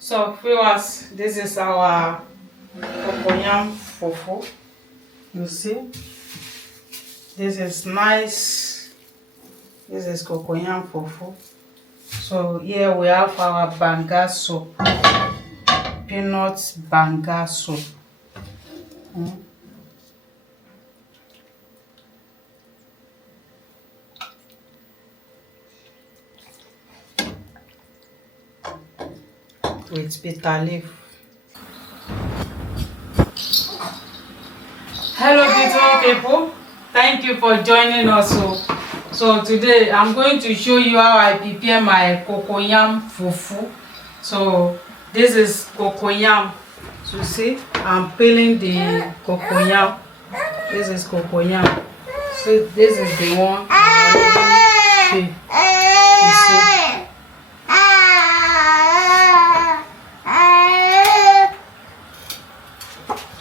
So viewers, this is our cocoyam fufu. You see, this is nice. This is cocoyam fufu. So here we have our banga soup, peanut banga soup. With bitter leaf. Hello beautiful people, thank you for joining us. So today I'm going to show you how I prepare my cocoyam fufu. So this is cocoyam. So see, I'm peeling the cocoyam. This is cocoyam. So this is the one I already peel. You see.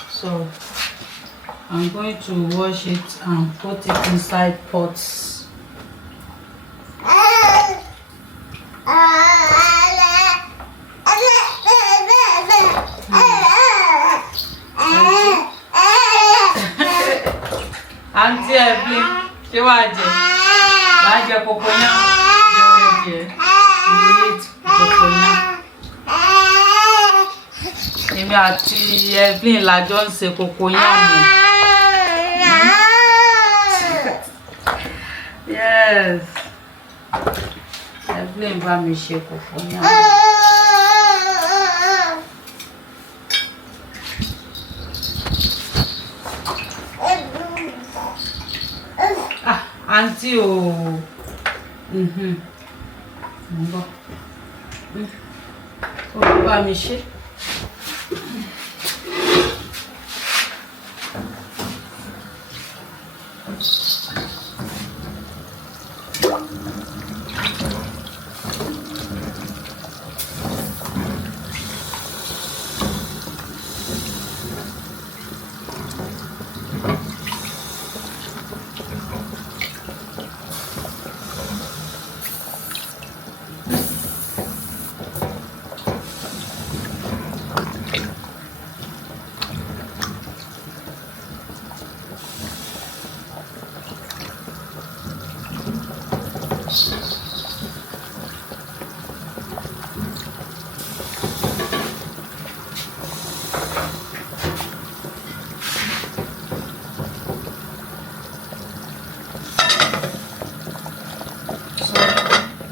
So I'm going to wash it and put it inside pots. Auntie Evelyn, she want it. Cocoyam. You eat cocoyam. Èmi àti Evelyn la jọ ń ṣe cocoyam. Yes. Evelyn bá mi ṣe cocoyam. Auntie o. Mbọ. O bá mi ṣe.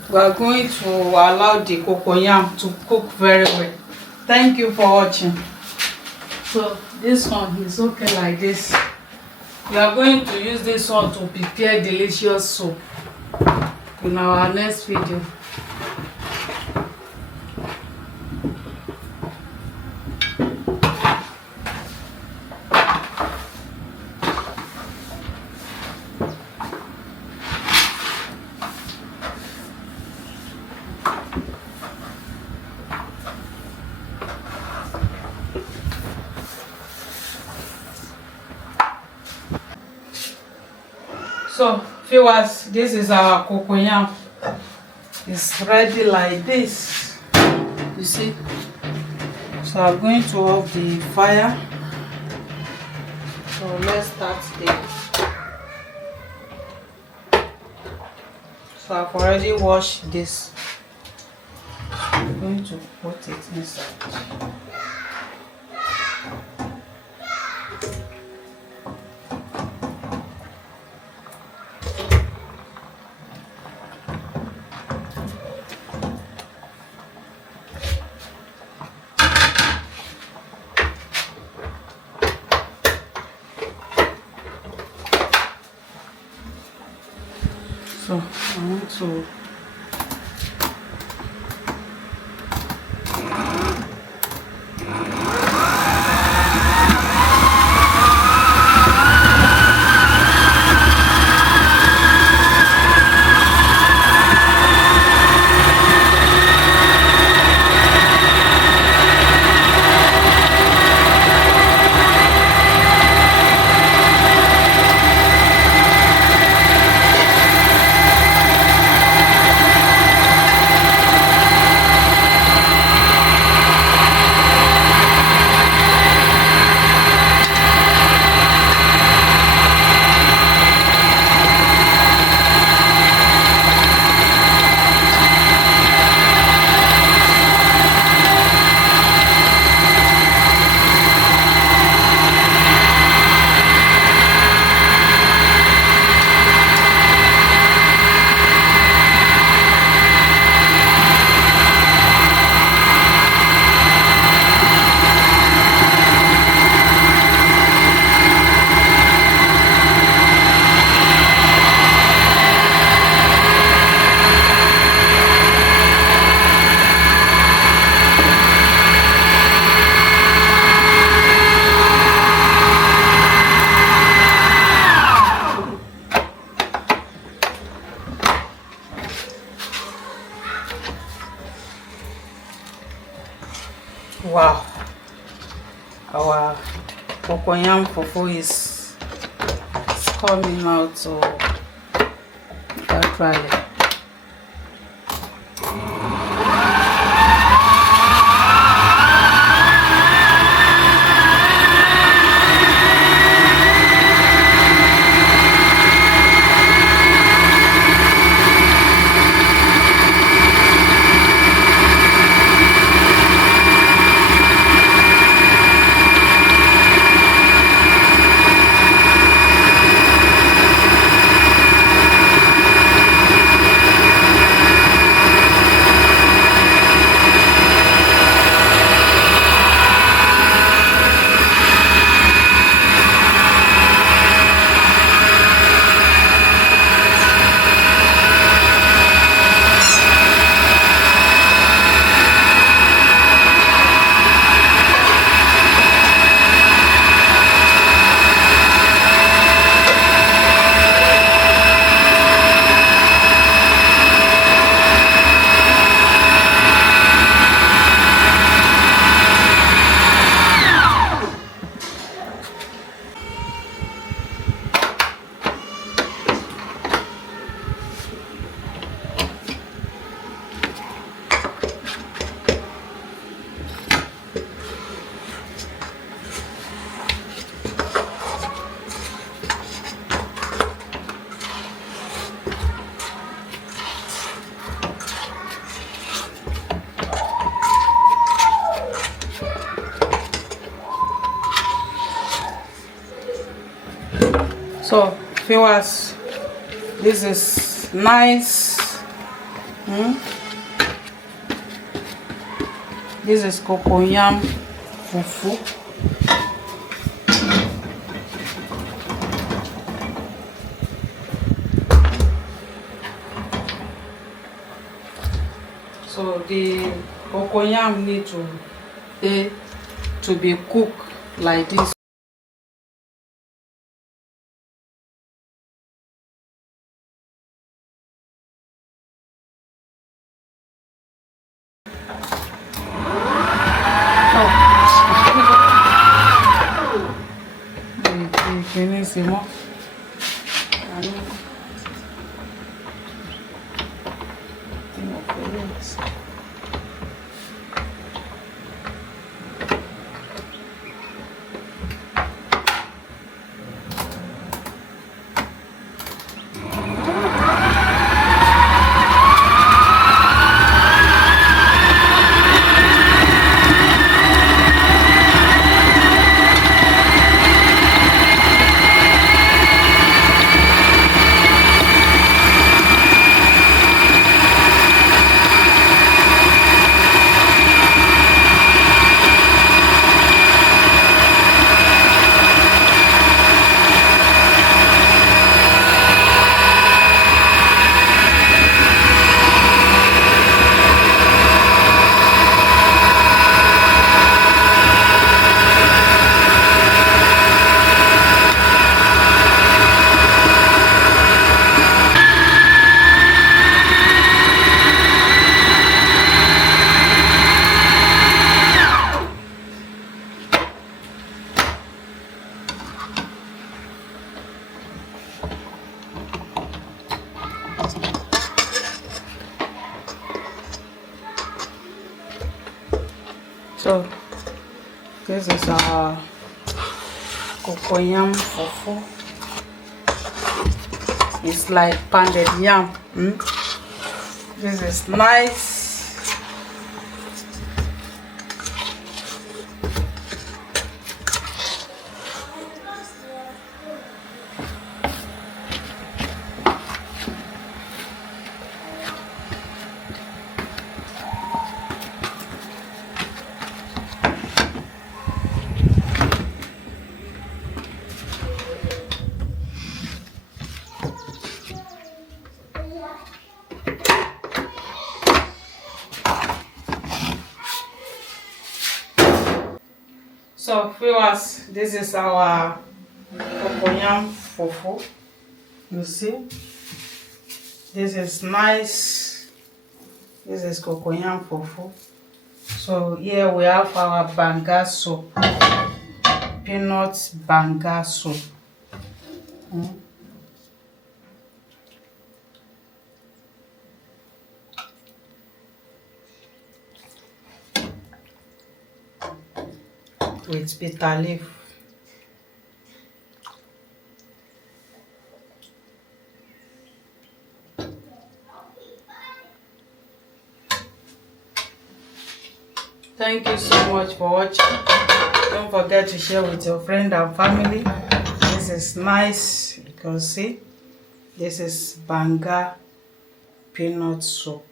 We are going to allow the cocoyam to cook very well. Thank you for watching. So this one is okay like this. We are going to use this one to prepare delicious soup in our next video. So viewers, this is our cocoyam. It's ready like this. You see. So I'm going to off the fire. So let's start this. So I've already washed this. I'm going to put it inside. So I want to Wow, our cocoyam fufu is coming out, so I'll try it. So viewers, this is nice. This is cocoyam fufu. So the cocoyam need to be cooked like this. Finissimo. So this is our cocoyam fufu. It's like pounded yam. This is nice. So viewers, this is our cocoyam fufu. You see, this is nice. This is cocoyam fufu. So here we have our banga soup, peanut banga soup. With bitter leaf. Thank you so much for watching. Don't forget to share with your friend and family. This is nice. You can see this is banga peanut soup.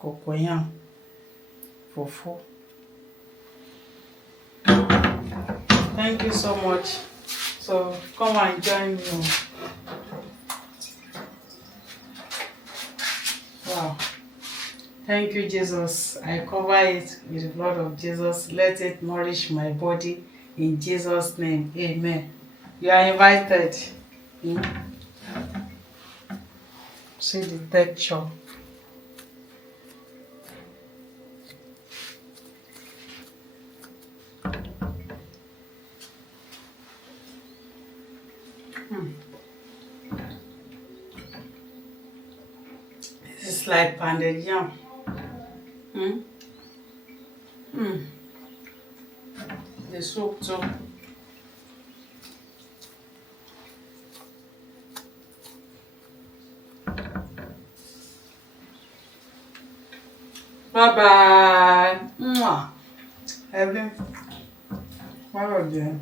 Cocoyam Fufu. Thank you so much. So come and join me. Wow. Thank you, Jesus. I cover it with the blood of Jesus. Let it nourish my body in Jesus' name. Amen. You are invited. See the texture. This is like pounded yam. The soup too. Bye bye. Mwah. Heaven. What are you?